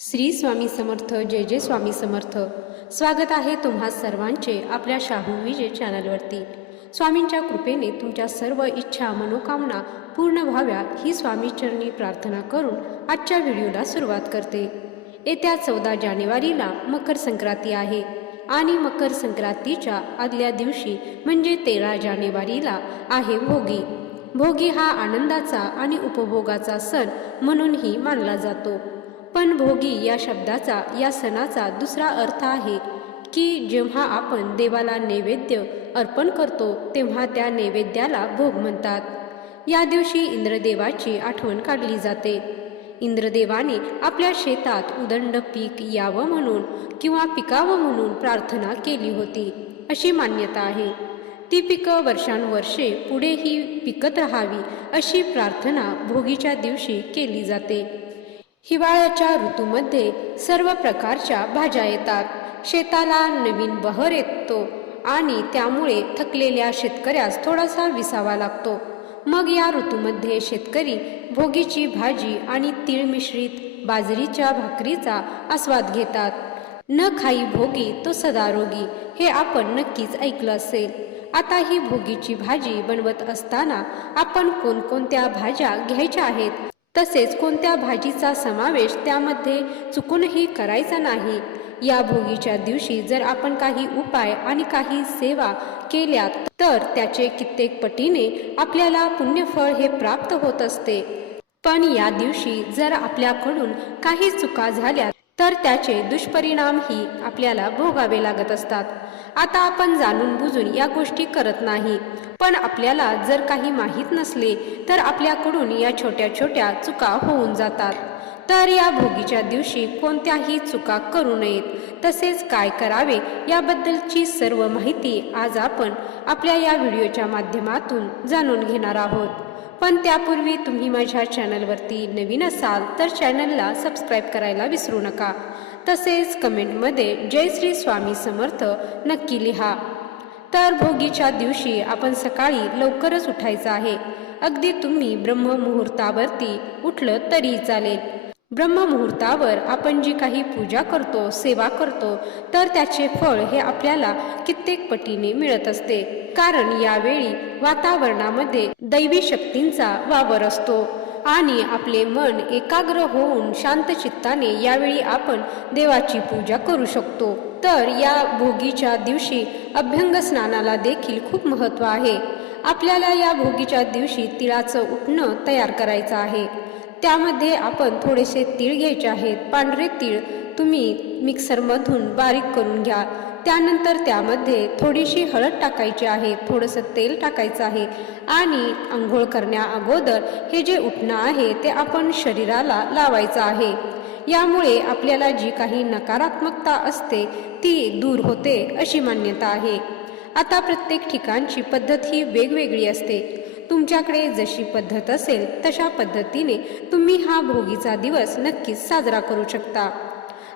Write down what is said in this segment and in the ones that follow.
श्री स्वामी समर्थ जय जय स्वामी समर्थ. स्वागत आहे तुम्हा सर्वांचे आपल्या शाहू विजय चॅनलवरती. स्वामींच्या कृपेने तुमच्या सर्व इच्छा मनोकामना पूर्ण व्हाव्या ही स्वामीचरणी प्रार्थना करून आजच्या व्हिडिओला सुरुवात करते. येत्या चौदा जानेवारीला मकर संक्रांती आहे आणि मकर संक्रांतीच्या आदल्या दिवशी म्हणजे तेरा जानेवारीला आहे भोगी. भोगी हा आनंदाचा आणि उपभोगाचा सण म्हणूनही मानला जातो. पण भोगी या शब्दाचा या सणाचा दुसरा अर्थ आहे की जेव्हा आपण देवाला नैवेद्य अर्पण करतो तेव्हा त्या नैवेद्याला भोग म्हणतात. या दिवशी इंद्रदेवाची आठवण काढली जाते. इंद्रदेवाने आपल्या शेतात उदंड पीक यावं म्हणून किंवा पिकावं म्हणून प्रार्थना केली होती अशी मान्यता आहे. ती पिकं वर्षानुवर्षे पुढेही पिकत राहावी अशी प्रार्थना भोगीच्या दिवशी केली जाते. हिवाळ्याच्या ऋतूमध्ये सर्व प्रकारच्या भाज्या येतात. शेताला नवीन बहर येतो आणि त्यामुळे थकलेल्या शेतकऱ्यास थोडासा विसावा लागतो. मग या ऋतूमध्ये शेतकरी भोगीची भाजी आणि तीळ मिश्रित बाजरीच्या भाकरीचा आस्वाद घेतात. न खाई भोगी तो सदारोगी हे आपण नक्कीच ऐकलं असेल. आता ही भोगीची भाजी बनवत असताना आपण कोणकोणत्या भाज्या घ्यायच्या आहेत? तसेच कोणत्या भाजीचा समावेश त्यामध्ये चुकूनही करायचा नाही. या भोगीच्या दिवशी जर आपण काही उपाय आणि काही सेवा केल्या तर त्याचे कित्येक पटीने आपल्याला पुण्यफळ हे प्राप्त होत असते. पण या दिवशी जर आपल्याकडून काही चुका झाल्या तर त्याचे दुष्परिणामही आपल्याला भोगावे लागत असतात. आता आपण जाणून बुजून या गोष्टी करत नाही. पण आपल्याला जर काही माहीत नसले तर आपल्याकडून या छोट्या छोट्या चुका होऊन जातात. तर या भोगीच्या दिवशी कोणत्याही चुका करू नयेत. तसेच काय करावे याबद्दलची सर्व माहिती आज आपण आपल्या या व्हिडिओच्या माध्यमातून जाणून घेणार आहोत. पण त्यापूर्वी तुम्ही माझ्या चॅनलवरती नवीन असाल तर चॅनलला सबस्क्राईब करायला विसरू नका. तसेच कमेंटमध्ये जय श्री स्वामी समर्थ नक्की लिहा. तर भोगीच्या दिवशी आपण सकाळी लवकरच उठायचं आहे. अगदी तुम्ही ब्रह्ममुहूर्तावरती उठलं तरी चालेल. ब्रह्ममुहूर्तावर आपण जी काही पूजा करतो सेवा करतो तर त्याचे फळ हे आपल्याला कित्येक पटीने मिळत असते. कारण यावेळी वातावरणामध्ये दैवी शक्तींचा वावर असतो आणि आपले मन एकाग्र होऊन शांत चित्ताने यावेळी आपण देवाची पूजा करू शकतो. तर या भोगीच्या दिवशी अभ्यंग स्नानाला देखील खूप महत्त्व आहे. आपल्याला या भोगीच्या दिवशी तिळाचं उठणं तयार करायचं आहे. त्यामध्ये आपण थोडेसे तीळ घ्यायचे आहेत. पांढरे तीळ तुम्ही मिक्सरमधून बारीक करून घ्या. त्यानंतर त्यामध्ये थोडीशी हळद टाकायची आहे. थोडंसं तेल टाकायचं आहे. आणि आंघोळ करण्या अगोदर हे जे उठणं आहे ते आपण शरीराला लावायचं आहे. यामुळे आपल्याला जी काही नकारात्मकता असते ती दूर होते अशी मान्यता आहे. आता प्रत्येक ठिकाणची पद्धत ही वेगवेगळी असते. तुमच्याकडे जशी पद्धत असेल तशा पद्धतीने तुम्ही हा भोगीचा दिवस नक्कीच साजरा करू शकता.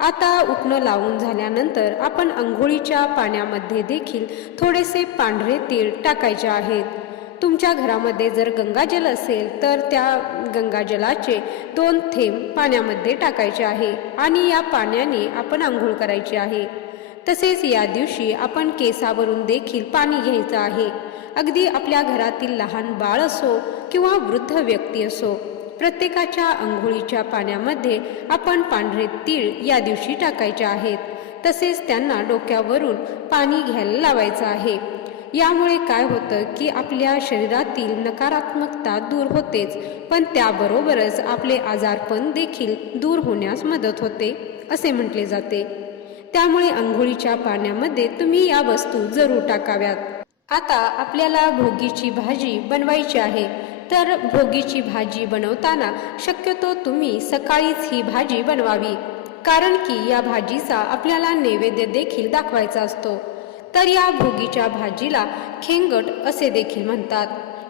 आता उठणं लावून झाल्यानंतर आपण अंघोळीच्या पाण्यामध्ये देखील थोडेसे पांढरे तीळ टाकायचे आहेत. तुमच्या घरामध्ये जर गंगाजल असेल तर त्या गंगाजलाचे दोन थेंब पाण्यामध्ये टाकायचे आहे आणि या पाण्याने आपण आंघोळ करायची आहे. तसेच या दिवशी आपण केसावरून देखील पाणी घ्यायचं आहे. अगदी आपल्या घरातील लहान बाळ असो किंवा वृद्ध व्यक्ती असो प्रत्येकाच्या आंघोळीच्या पाण्यामध्ये आपण पांढरे तीळ या दिवशी टाकायचे आहेत. तसेच त्यांना डोक्यावरून पाणी घ्यायला लावायचं आहे. यामुळे काय होतं की आपल्या शरीरातील नकारात्मकता दूर होतेच पण त्याबरोबरच आपले आजारपण देखील दूर होण्यास मदत होते असे म्हटले जाते. त्यामुळे आंघोळीच्या पाण्यामध्ये तुम्ही या वस्तू जरूर टाकाव्यात. आता आपल्याला भोगीची भाजी बनवायची आहे. तर भोगीची भाजी बनवताना शक्यतो तुम्ही सकाळीच ही भाजी बनवावी. कारण की या भाजीचा आपल्याला नैवेद्य देखील दाखवायचा असतो. तर या भोगीच्या भाजीला खेंगट असे देखील म्हणतात.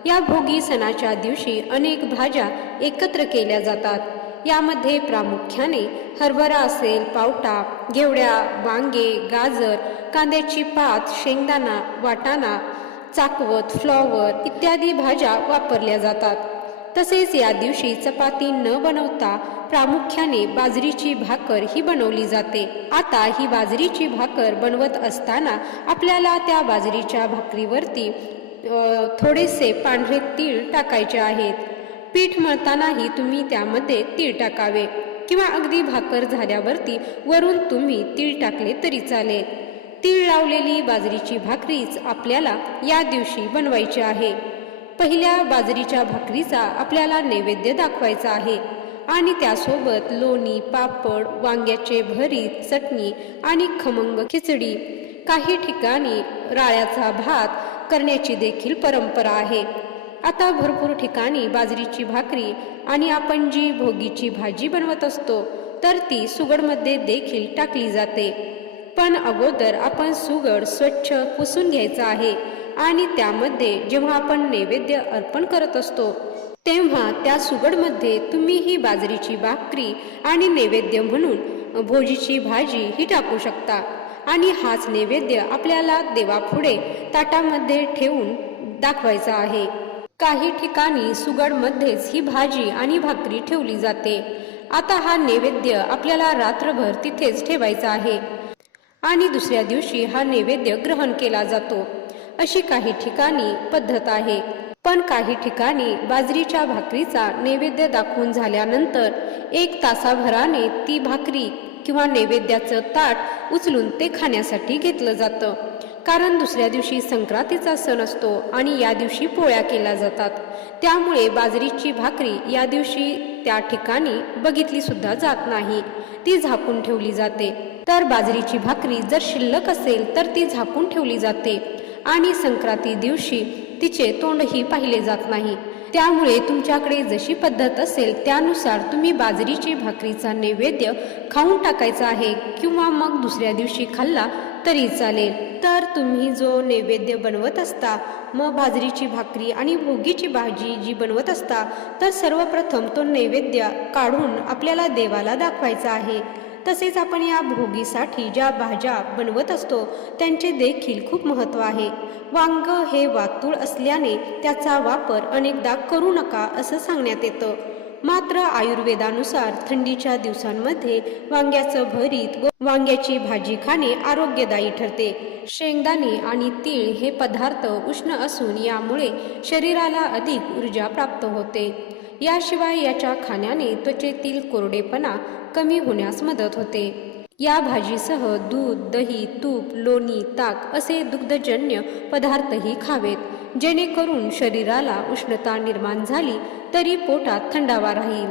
या भोगी सणाच्या दिवशी अनेक भाज्या एकत्र केल्या जातात. यामध्ये प्रामुख्याने हरभरा असेल पावटा घेवड्या वांगे गाजर कांद्याची पात शेंगदाणा वाटाणा चाकवत फ्लॉवर इत्यादी भाज्या वापरल्या जातात. तसेच या दिवशी चपाती न बनवता प्रामुख्याने बाजरीची भाकर ही बनवली जाते. आता ही बाजरीची भाकर बनवत असताना आपल्याला त्या बाजरीच्या भाकरीवरती थोडेसे पांढरे तीळ टाकायचे आहेत. पीठ मळतानाही तुम्ही त्यामध्ये तीळ टाकावे किंवा अगदी भाकर झाल्यावरती वरून तुम्ही तीळ टाकले तरी चालेल. तीळ लावलेली बाजरीची भाकरीच आपल्याला या दिवशी बनवायची आहे. पहिल्या बाजरीच्या भाकरीचा आपल्याला नैवेद्य दाखवायचा आहे. आणि त्यासोबत लोणी पापड वांग्याचे भरीत चटणी आणि खमंग खिचडी. काही ठिकाणी राळ्याचा भात करण्याची देखील परंपरा आहे. आता भरपूर ठिकाणी बाजरीची भाकरी आणि आपण जी भोगीची भाजी बनवत असतो तर ती सुगडमध्ये देखील टाकली जाते. पण अगोदर आपण सुगड स्वच्छ पुसून घ्यायचा आहे. आणि त्यामध्ये जेव्हा आपण नैवेद्य अर्पण करत असतो तेव्हा त्या सुगडमध्ये तुम्ही ही बाजरीची भाकरी आणि नैवेद्य म्हणून भोजीची भाजी ही टाकू शकता. आणि हाच नैवेद्य आपल्याला देवापुढे ताटामध्ये ठेवून दाखवायचा आहे. काही ठिकाणी सुगडमध्येच ही भाजी आणि भाकरी ठेवली जाते. आता हा नैवेद्य आपल्याला रात्रभर तिथेच ठेवायचा आहे. आणि दुसऱ्या दिवशी हा नैवेद्य ग्रहण केला जातो. अशी काही ठिकाणी पद्धत आहे. पण काही ठिकाणी बाजरीच्या भाकरीचा नैवेद्य दाखवून झाल्यानंतर एक तासाभराने ती भाकरी किंवा नैवेद्याचं ताट उचलून ते खाण्यासाठी घेतलं जातं. कारण दुसऱ्या दिवशी संक्रांतीचा सण असतो आणि या दिवशी पोळ्या केल्या जातात. त्यामुळे बाजरीची भाकरी या दिवशी त्या ठिकाणी बघितली सुद्धा जात नाही. ती झाकून ठेवली जाते. तर बाजरीची भाकरी जर शिल्लक असेल तर ती झाकून ठेवली जाते. आणि संक्रांती दिवशी तिचे तोंडही पाहिले जात नाही. त्यामुळे तुमच्याकडे जशी पद्धत असेल त्यानुसार तुम्ही बाजरीची भाकरीचा नैवेद्य खाऊन टाकायचा आहे किंवा मग दुसऱ्या दिवशी खाल्ला तरी चालेल. तर तुम्ही जो नैवेद्य बनवत असता मग बाजरीची भाकरी आणि भोगीची भाजी जी बनवत असता तर सर्वप्रथम तो नैवेद्य काढून आपल्याला देवाला दाखवायचा आहे. तसेच आपण या भोगीसाठी ज्या भाज्या बनवत असतो त्यांचे देखील खूप महत्त्व आहे. वांग हे वातूळ असल्याने त्याचा वापर अनेकदा करू नका असं सांगण्यात येतं. मात्र आयुर्वेदानुसार थंडीच्या दिवसांमध्ये वांग्याचं भरीत व वांग्याची भाजी खाणे आरोग्यदायी ठरते. शेंगदाणे आणि तीळ हे पदार्थ उष्ण असून यामुळे शरीराला अधिक ऊर्जा प्राप्त होते. याशिवाय याच्या खाण्याने त्वचेतील कोरडेपणा कमी होण्यास मदत होते. या भाजीसह दूध दही तूप लोणी ताक असे दुग्धजन्य पदार्थही खावेत. जेणेकरून शरीराला उष्णता निर्माण झाली तरी पोटात थंडावा राहील.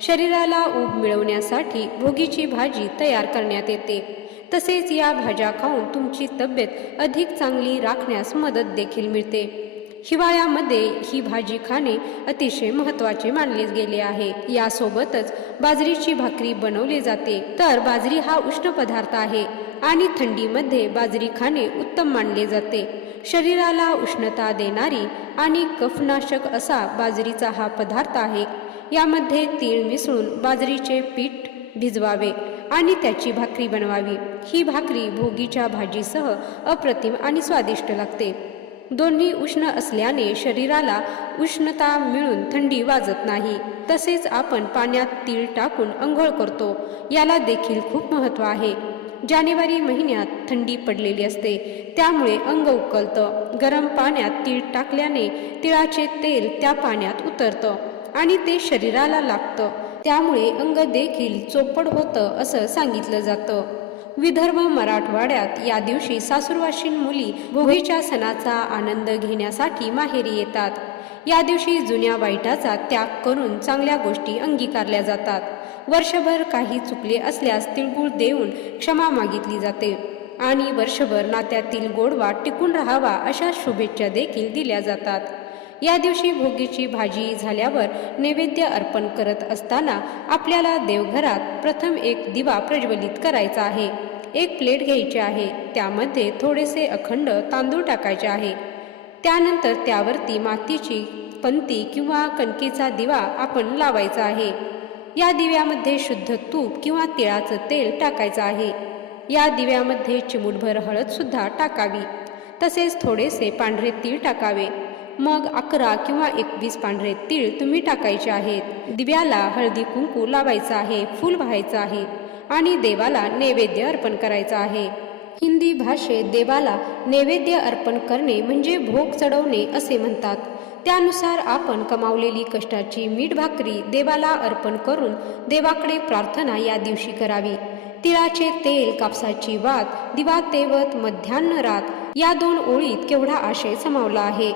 शरीराला ऊब मिळवण्यासाठी भोगीची भाजी तयार करण्यात येते. तसेच या भाज्या खाऊन तुमची तब्येत अधिक चांगली राखण्यास मदत देखील मिळते. हिवाळ्यामध्ये ही भाजी खाणे अतिशय महत्त्वाचे मानले गेले आहे. यासोबतच बाजरीची भाकरी बनवली जाते. तर बाजरी हा उष्ण पदार्थ आहे आणि थंडीमध्ये बाजरी खाणे उत्तम मानले जाते. शरीराला उष्णता देणारी आणि कफनाशक असा बाजरीचा हा पदार्थ आहे. यामध्ये तीळ मिसळून बाजरीचे पीठ भिजवावे आणि त्याची भाकरी बनवावी. ही भाकरी भोगीच्या भाजीसह अप्रतिम आणि स्वादिष्ट लागते. दोन्ही उष्ण असल्याने शरीराला उष्णता मिळून थंडी वाजत नाही. तसेच आपण पाण्यात तीळ टाकून अंघोळ करतो. याला देखील खूप महत्त्व आहे. जानेवारी महिन्यात थंडी पडलेली असते. त्यामुळे अंग उकलतं. गरम पाण्यात तीळ टाकल्याने तिळाचे तेल त्या पाण्यात उतरतं आणि ते शरीराला लागतं. त्यामुळे अंग देखील चोपड होतं असं सांगितलं जातं. विदर्भ मराठवाड्यात या दिवशी सासूरवाशीन मुली भोगीच्या सणाचा आनंद घेण्यासाठी माहेरी येतात. या दिवशी जुन्या वाईटाचा त्याग करून चांगल्या गोष्टी अंगीकारल्या जातात. वर्षभर काही चुकले असल्यास तिळगुळ देऊन क्षमा मागितली जाते आणि वर्षभर नात्यातील गोडवा टिकून राहावा अशा शुभेच्छा देखील दिल्या जातात. या दिवशी भोगीची भाजी झाल्यावर नैवेद्य अर्पण करत असताना आपल्याला देवघरात प्रथम एक दिवा प्रज्वलित करायचा आहे. एक प्लेट घ्यायची आहे. त्यामध्ये थोडेसे अखंड तांदूळ टाकायचे आहे. त्यानंतर त्यावरती मातीची पंती किंवा कणकेचा दिवा आपण लावायचा आहे. या दिव्यामध्ये शुद्ध तूप किंवा तिळाचं तेल टाकायचं आहे. या दिव्यामध्ये चिमूटभर हळदसुद्धा टाकावी. तसेच थोडेसे पांढरे तीळ टाकावे. मग अकरा किंवा एकवीस पांढरे तीळ तुम्ही टाकायचे आहेत. दिव्याला हळदी कुंकू लावायचं आहे फूल व्हायचं आहे आणि देवाला नैवेद्य अर्पण करायचा आहे. हिंदी भाषेत देवाला नैवेद्य अर्पण करणे म्हणजे भोग चढवणे असे म्हणतात. त्यानुसार आपण कमावलेली कष्टाची मीठ भाकरी देवाला अर्पण करून देवाकडे प्रार्थना या दिवशी करावी. तिळाचे तेल कापसाची वात दिवा तेवत मध्यान्ह रात या दोन ओळीत केवढा आशय समावला आहे?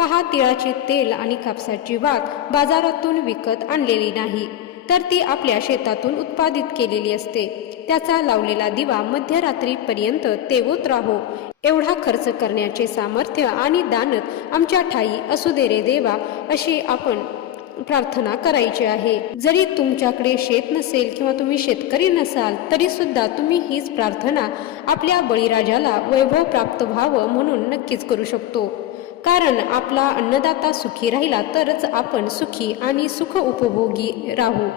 पहा तिळाचे तेल आणि कापसाची वाघ बाजारातून विकत आणलेली नाही. तर ती आपल्या शेतातून उत्पादित केलेली असते. त्याचा लावलेला दिवा मध्यरात्रीपर्यंत तेवत राहो. एवढा खर्च करण्याचे सामर्थ्य आणि दानत आमच्या ठाई असू दे रे देवा अशी आपण प्रार्थना करायची आहे. जरी तुमच्याकडे शेत नसेल किंवा तुम्ही शेतकरी नसाल तरी सुद्धा तुम्ही हीच प्रार्थना आपल्या बळीराजाला वैभव प्राप्त व्हावं म्हणून नक्कीच करू शकतो. कारण आपला अन्नदाता सुखी राहिला तरच आपण सुखी आणि सुख उपभोगी राहू.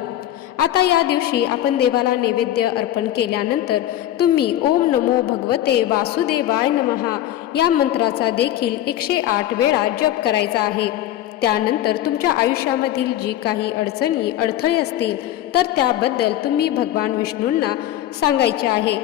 आता या दिवशी आपण देवाला नैवेद्य अर्पण केल्यानंतर तुम्ही ओम नमो भगवते वासुदेवाय नमहा या मंत्राचा देखील एकशे आठ वेळा जप करायचा आहे. त्यानंतर तुमच्या आयुष्यामधील जी काही अडचणी अडथळे असतील तर त्याबद्दल तुम्ही भगवान विष्णूंना सांगायचे आहे.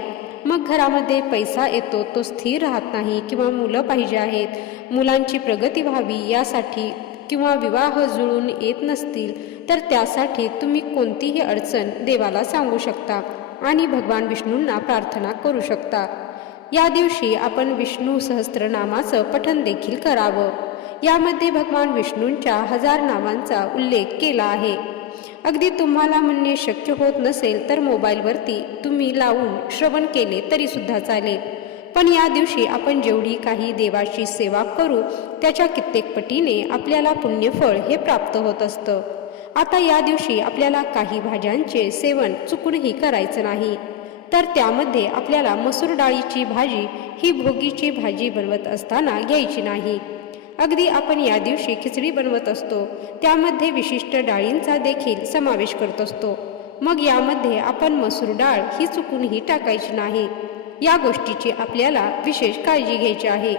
मग घरामध्ये पैसा येतो तो स्थिर राहत नाही किंवा मुलं पाहिजे आहेत मुलांची प्रगती व्हावी यासाठी किंवा विवाह जुळून येत नसतील तर त्यासाठी तुम्ही कोणतीही अडचण देवाला सांगू शकता आणि भगवान विष्णूंना प्रार्थना करू शकता. या दिवशी आपण विष्णू सहस्त्रनामाचं पठन देखील करावं. यामध्ये भगवान विष्णूंच्या हजार नावांचा उल्लेख केला आहे. अगदी तुम्हाला म्हणणे शक्य होत नसेल तर मोबाईलवरती तुम्ही लावून श्रवण केले तरी सुद्धा चालेल. पण या दिवशी आपण जेवढी काही देवाची सेवा करू त्याच्या कित्येक पटीने आपल्याला पुण्यफळ हे प्राप्त होत असतं. आता या दिवशी आपल्याला काही भाज्यांचे सेवन चुकूनही करायचं नाही. तर त्यामध्ये आपल्याला मसूर डाळीची भाजी ही भोगीची भाजी बनवत असताना घ्यायची नाही. अगदी आपण या दिवशी खिचडी बनवत असतो. त्यामध्ये विशिष्ट डाळींचा देखील समावेश करत असतो. मग यामध्ये आपण मसूर डाळ ही चुकूनही टाकायची नाही. या गोष्टीची आपल्याला विशेष काळजी घ्यायची आहे.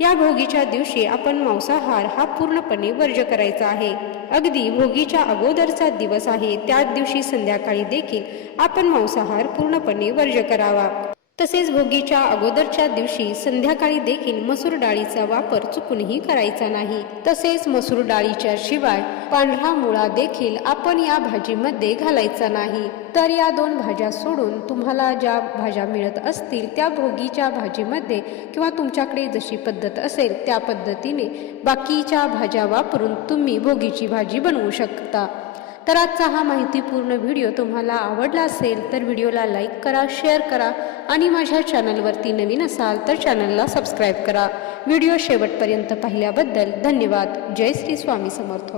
या भोगीच्या दिवशी आपण मांसाहार हा पूर्णपणे वर्ज करायचा आहे. अगदी भोगीच्या अगोदरचा दिवस आहे. त्याच दिवशी संध्याकाळी देखील आपण मांसाहार पूर्णपणे वर्ज करावा. तसेच भोगीच्या अगोदरच्या दिवशी संध्याकाळी देखील मसूर डाळीचा वापर चुकूनही करायचा नाही. तसेच मसूर डाळीच्या शिवाय पांढरा मुळा देखील आपण या भाजीमध्ये घालायचा नाही. तर या दोन भाज्या सोडून तुम्हाला ज्या भाज्या मिळत असतील त्या भोगीच्या भाजीमध्ये किंवा तुमच्याकडे जशी पद्धत असेल त्या पद्धतीने बाकीच्या भाज्या वापरून तुम्ही भोगीची भाजी बनवू शकता. तर आजचा हा माहितीपूर्ण व्हिडिओ तुम्हाला आवडला असेल तर व्हिडिओला लाईक करा शेअर करा आणि माझ्या चॅनलवरती नवीन असाल तर चॅनलला सबस्क्राईब करा. व्हिडिओ शेवटपर्यंत पाहिल्याबद्दल धन्यवाद. जय श्री स्वामी समर्थ.